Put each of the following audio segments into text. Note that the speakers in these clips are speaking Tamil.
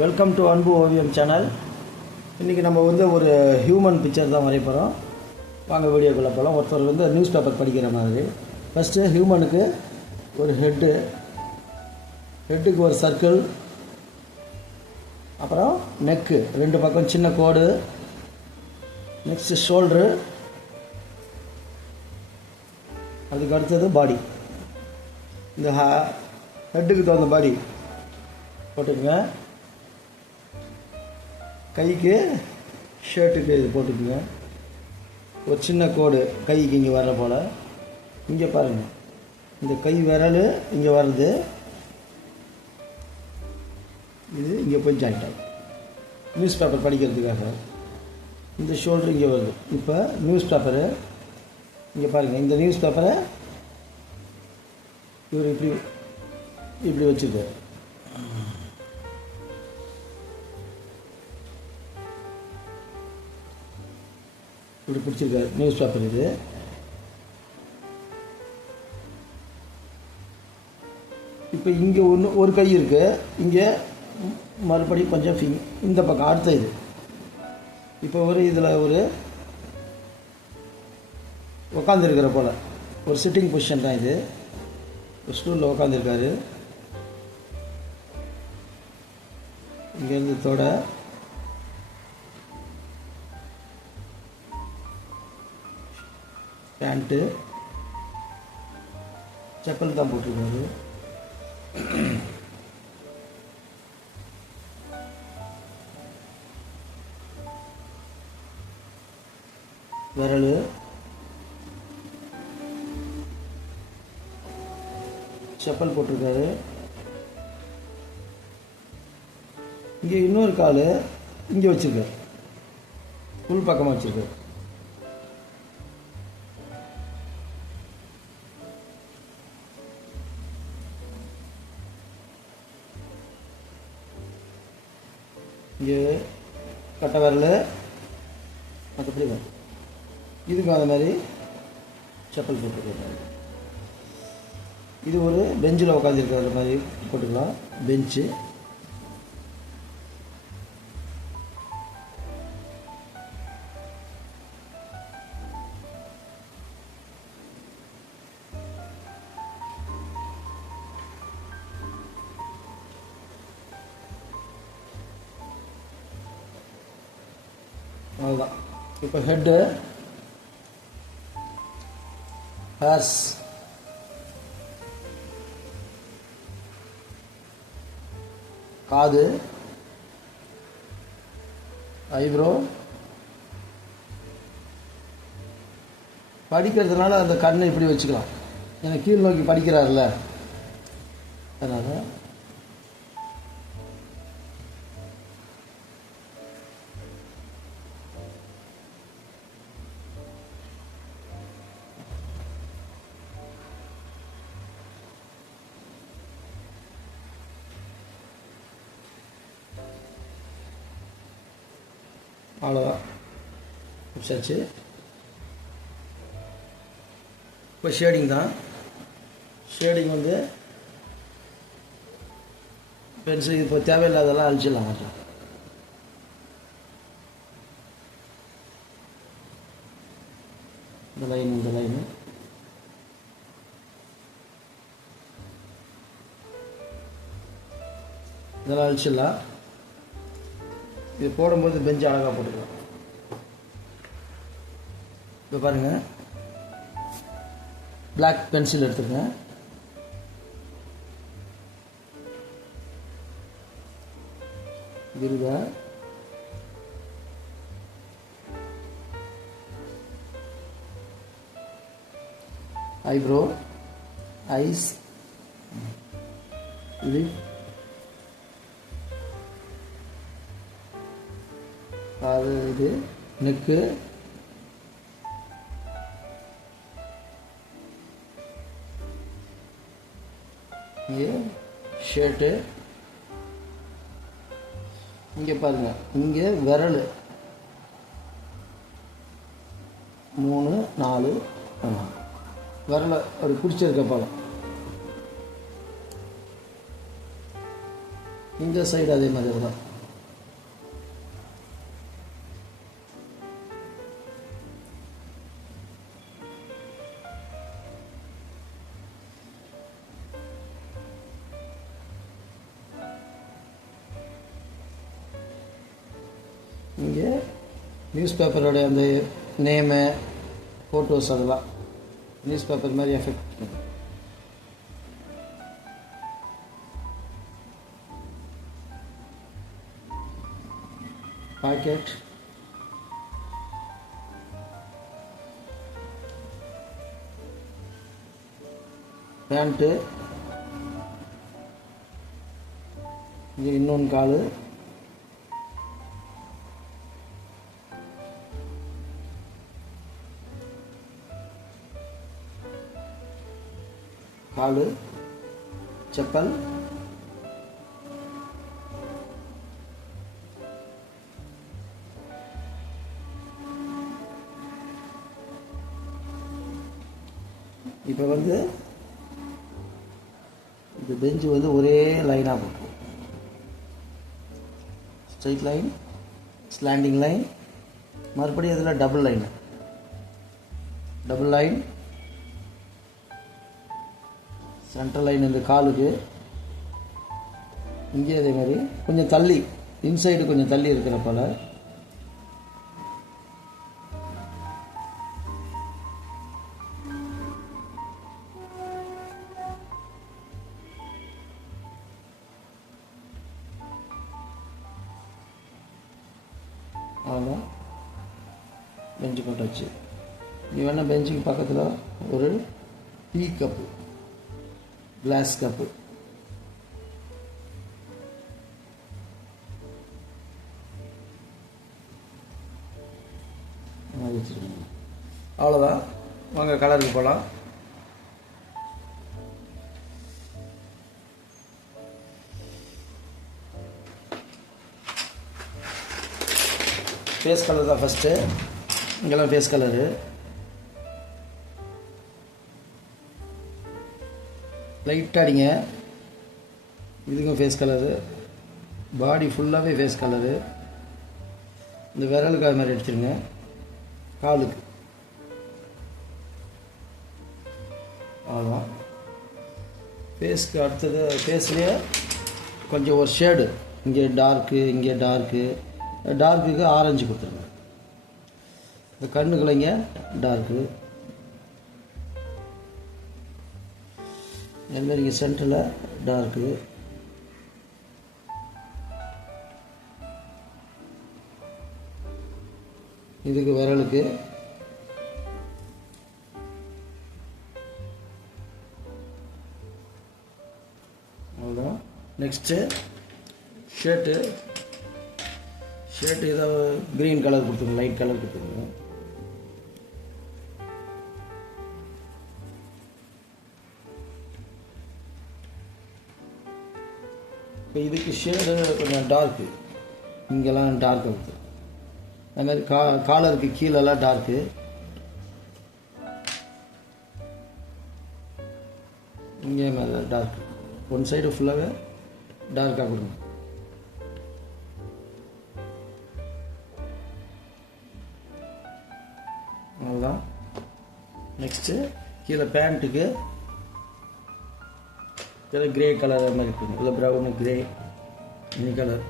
வெல்கம் டு அன்பு ஓவியம் சேனல். இன்றைக்கி நம்ம ஒரு ஹியூமன் பிக்சர் தான் வரைய போகிறோம். வாங்க வீடியோக்குள்ளே போகலாம். ஒருத்தர் நியூஸ் பேப்பர் படிக்கிற மாதிரி. ஃபஸ்ட்டு ஹியூமனுக்கு ஒரு ஹெட்டுக்கு ஒரு சர்க்கிள், அப்புறம் நெக்கு ரெண்டு பக்கம் சின்ன கோடு, நெக்ஸ்ட்டு ஷோல்ட்ரு, அதுக்கு அடுத்தது பாடி. இந்த ஹெட்டுக்கு தகுந்த பாடி போட்டுக்குங்க. கைக்கு ஷர்ட்டுக்கு இது போட்டுக்குங்க. ஒரு சின்ன கோடு கைக்கு இங்கே வர்ற போல். இங்கே பாருங்கள், இந்த கை விரல் இங்கே வருது, இது இங்கே போய் ஜாயிண்ட் ஆகும் நியூஸ் பேப்பர் படிக்கிறதுக்காக. இந்த ஷோல்டர் இங்கே வருது. இப்போ நியூஸ் பேப்பரு இங்கே பாருங்கள், இந்த நியூஸ் பேப்பரை இவர் இப்படி வச்சுருக்காரு. இப்படி பிடிச்சிருக்காரு நியூஸ் பேப்பர். இது இப்போ இங்கே ஒரு கை இருக்குது, இங்கே மறுபடியும் கொஞ்சம் இந்த பக்கம் அடுத்த இது. இப்போ இதில் உக்காந்துருக்கிற போல் ஒரு சிட்டிங் பொசிஷன் தான் இது. ஒரு ஸ்டூலில் உக்காந்துருக்காரு. இங்கேருந்து தொட, பேண்ட்டு, செப்பல் தான் போட்டிருக்காரு. விரல், செப்பல் போட்டிருக்காரு. இங்கே இன்னொரு கால் இங்கே வச்சுருக்காரு, உள் பக்கமாக வச்சுருக்காரு. இங்கே கட்டை விரல், மற்றபடி வரும். இதுக்கு அந்த மாதிரி செப்பல் போட்டுருக்காரு. இது ஒரு பெஞ்சில் உட்காந்துருக்கிற மாதிரி போட்டுக்கலாம். பெஞ்சு அதுதான். இப்போ ஹெட்டு, ஹேர்ஸ், காது, ஐப்ரோ. படிக்கிறதுனால அந்த கண்ணை இப்படி வச்சுக்கலாம், ஏன்னா கீழ் நோக்கி படிக்கிறார்ல, அதனால் அவ்வளோதான் முடிச்சாச்சு. இப்போ ஷேடிங் தான். ஷேடிங் பென்சில் இப்போ தேவையில்லாதெல்லாம் அழிச்சிடலாம். மாட்டோம் இந்த லைன் இதெல்லாம் அழிச்சிடலாம். இது போடும்போது பெஞ்சு அழகாக போட்டுக்கலாம். இப்போ பாருங்கள், பிளாக் பென்சில் எடுத்துருங்க. கிருதா, ஐப்ரோ, ஐஸ், லிப், அது இது நெக்கு, இங்கே ஷர்ட்டு. இங்கே பாருங்கள், இங்கே விரல் 3 4 விரலை ஒரு பிடிச்சிருக்க போல. இந்த சைடு அதே மாதிரி தான். இங்கே நியூஸ் பேப்பரோட அந்த நேமு, ஃபோட்டோஸ் அதெல்லாம் நியூஸ் பேப்பர் மாதிரி எஃபெக்ட். பாக்கெட், பேண்ட்டு, இங்கே இன்னொன்று காலு, செப்பல், இப்போ வந்து இந்த பெஞ்சு வந்து ஒரே லைனாக போகும். ஸ்ட்ரைட் லைன், ஸ்லாண்டிங் லைன், மறுபடியும் அதில் டபுள் லைன், சென்ட்ரல் லைன் இந்த காலுக்கு. இங்கே அதே மாதிரி கொஞ்சம் தள்ளி, இன்சைடு கொஞ்சம் தள்ளி இருக்கிற போல. அவ்வளோதான், பெஞ்சு போட்டாச்சு. நீ வேணால் பெஞ்சுக்கு பக்கத்தில் ஒரு டீ கப்பு, கிளாஸ் கப்பு, வச்சுருக்கோம். அவ்வளோதான், வாங்க கலருக்கு போகலாம். ஃபேஸ் கலர் தான் ஃபஸ்ட்டு. இங்கெல்லாம் ஃபேஸ் கலரு. லைட்டாக அடிங்க. இதுக்கும் ஃபேஸ் கலரு. பாடி ஃபுல்லாகவே ஃபேஸ் கலரு. இந்த விரலுக்கு அது மாதிரி அடிச்சிருங்க. காலுக்கு அவ்வளோதான். ஃபேஸ்க்கு அடுத்தது ஃபேஸ்லேயே கொஞ்சம் ஒரு ஷேடு, இங்கே டார்க்கு, இங்கே டார்க்குக்கு ஆரஞ்சு கொடுத்துருங்க. இந்த கண்ணுக்குள்ள இங்கே டார்க்கு, அதுமாதிரி இங்கே சென்டரில் டார்க்கு, இதுக்கு விரலுக்கு அவ்வளோதான். நெக்ஸ்ட்டு ஷர்ட்டு ஏதாவது க்ரீன் கலர் கொடுத்துருங்க, லைட் கலர் கொடுத்துருங்க. இப்போ இதுக்கு ஷேடு கொஞ்சம் டார்க்கு, இங்கெல்லாம் டார்க்கு கொடுத்து, அது மாதிரி காலருக்கு கீழெல்லாம் டார்க்கு, இங்கே மேலே டார்க்கு, ஒன் சைடு ஃபுல்லாகவே டார்க்காக கொடுங்க. அவ்வளோதான். நெக்ஸ்ட்டு கீழே பேண்ட்டுக்கு கீழே கிரே கலர் மாதிரி இருக்குங்க, இல்லை ப்ரௌனு கிரே இந்த கலர்,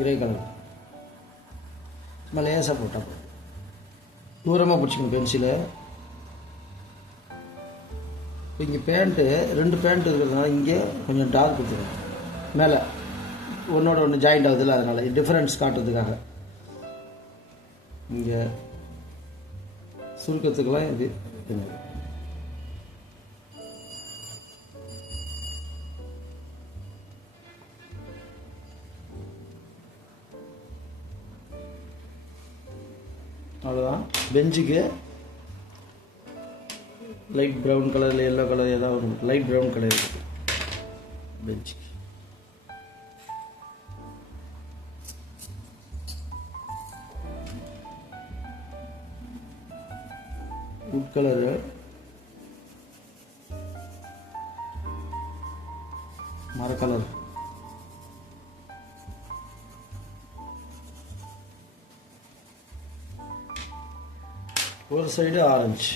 கிரே கலர் லேசாக போட்டால் தூரமாக பிடிச்சிக்கணும் பென்சிலை. இங்கே பேண்ட்டு 2 பேண்ட் இருக்கிறதுனால இங்கே கொஞ்சம் டார்க் கொடுத்துருங்க. மேலே ஒன்றோட ஒன்று ஜாயிண்ட் ஆகுதுல்ல, அதனால் டிஃப்ரென்ஸ் காட்டுறதுக்காக. இங்கே சுருக்கத்துக்கெல்லாம் இது அவ்வளோதான். பெஞ்சுக்கு லைட் ப்ரௌன் கலரில் எல்லோ கலர் ஏதாவது லைட் ப்ரௌன் கலர் இருக்குது பெஞ்சுக்கு. வுட் கலரு, மர கலர். ஒரு சைடு ஆரஞ்சு.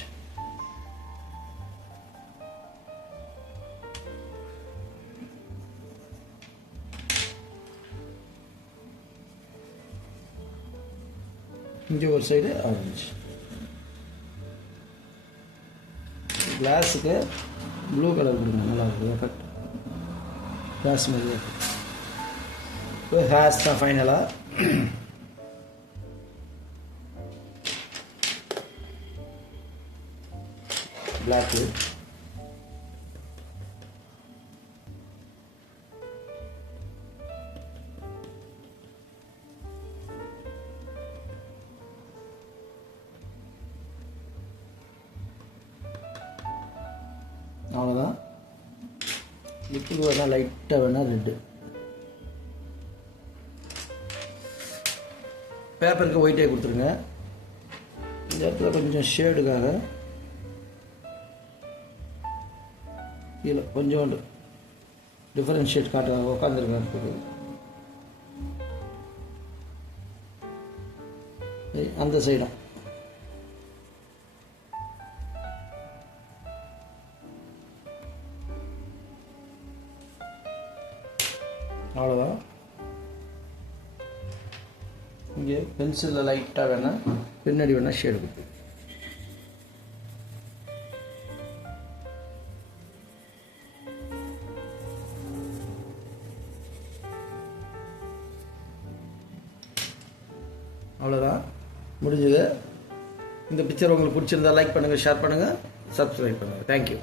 இங்கே ஒரு சைடு ஆரஞ்சு. கிளாஸுக்கு ப்ளூ கலர் கொடுங்க, நல்லா இருக்குது எஃபெக்ட். கிளாஸ் மாதிரி இப்போ ஹேர்ஸ் தான் ஃபைனலாக. பிளாக்கு, அவ்வளோதான். லிக்விட் வேணால் லைட்டாக வேணால் ரெட்டு. பேப்பருக்கு ஒயிட்டே கொடுத்துருங்க. இந்த இடத்துல கொஞ்சம் ஷேடுக்காக கீழே கொஞ்சோண்டு டிஃபரன்ஷியேட் காட்ட உட்காந்துருக்காரு. அந்த சைடும் அவ்வளோதான். இங்கே பென்சிலில் லைட்டாக வேணால் பின்னாடி வேணால் ஷேடு கொடுத்து. அவ்வளோதான், முடிஞ்சது. இந்த பிக்சர் உங்களுக்கு பிடிச்சிருந்தா லைக் பண்ணுங்கள், ஷேர் பண்ணுங்கள், சப்ஸ்கிரைப் பண்ணுங்கள். தேங்க்யூ.